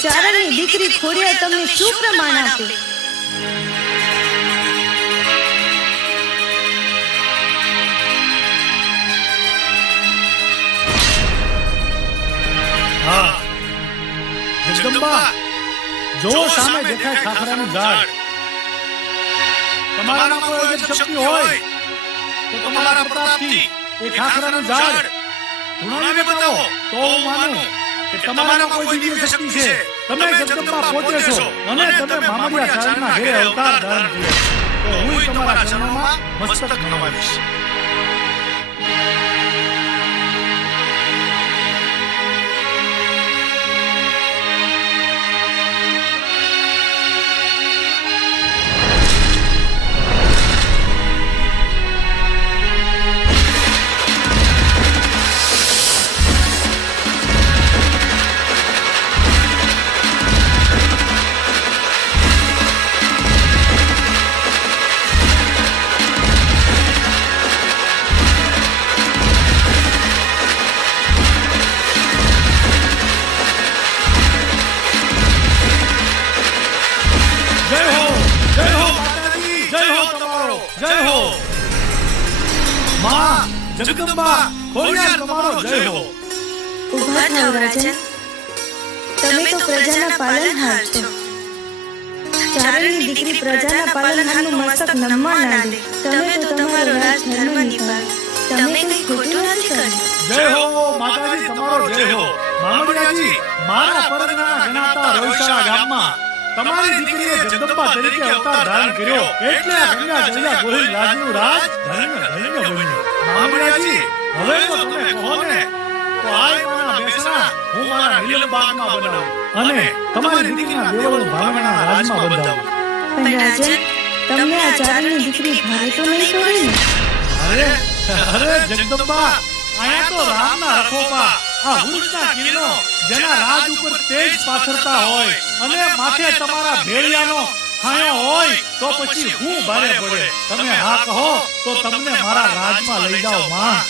ચારણની દીકરી ખોડિયાર તમને શું પ્રમાણ આપે? હા જગદંબા, જો સામે દેખાય ખાખરાનું ઝાડ, તમારામાં કોઈ અજબ શક્તિ હોય તો તમારા પ્રતાપથી એ ખાખરાનું ઝાડ ધૂણાને બતાવો તો હું માનું કે તમારામાં કોઈ દિવ્ય શક્તિ છે. તમે જગદંબા પોતે છો અને તમે મામડિયા ચારણના ઘેરે અવતાર ધારણ કર્યો, તો હું તમારા ચરણોમાં મસ્તક નમાવીશ. જગદંબા ખોડિયાર તમારો જય હો. ઉભા થાઓ રાજા, તમે તો પ્રજાના પાલનહાર છો. ચારણની દીકરી પ્રજાના પાલનહારનું મસ્તક નમવા ના દે. તમે તો તમારો રાજધર્મ નિભાવ. તમે કંઈ ખોટું નથી કર્યું. જય હો માતાજી, તમારો જય હો. મામડિયાજી, મારા પરગણાના ગણાતા રોઈશાળા ગામમાં તમારી દીકરીએ જગદંબા તરીકે અવતાર ધારણ કર્યો, એટલે આ ગંગા જળિયા ગોહિલ રાજનું રાજ ધન્ય ધન્ય બન્યું. મામડિયાજી, હવે તો તમે કહો ને તો આ મોના બેસણા હું મારા નીલમબાગમાં બનાવું અને તમારી દીકરીના દેવળ ભાવના રાજમાં બંધાવું. પણ રાજન, તમને આ ચારણની દીકરી ભારે તો નહીં પડી ને? અરે અરે જગદંબા, આયા તો રામના રખોપા, આ હુજના કિલ્લો જેના રાજ ઉપર તેજ પાથરતા હોય અને માથે તમારા ભેળિયાનો છાયો હોય તો પછી હું ભારે પડે. તમે હા કહો તો તમને મારા રાજમાં લઈ જાઓ માં.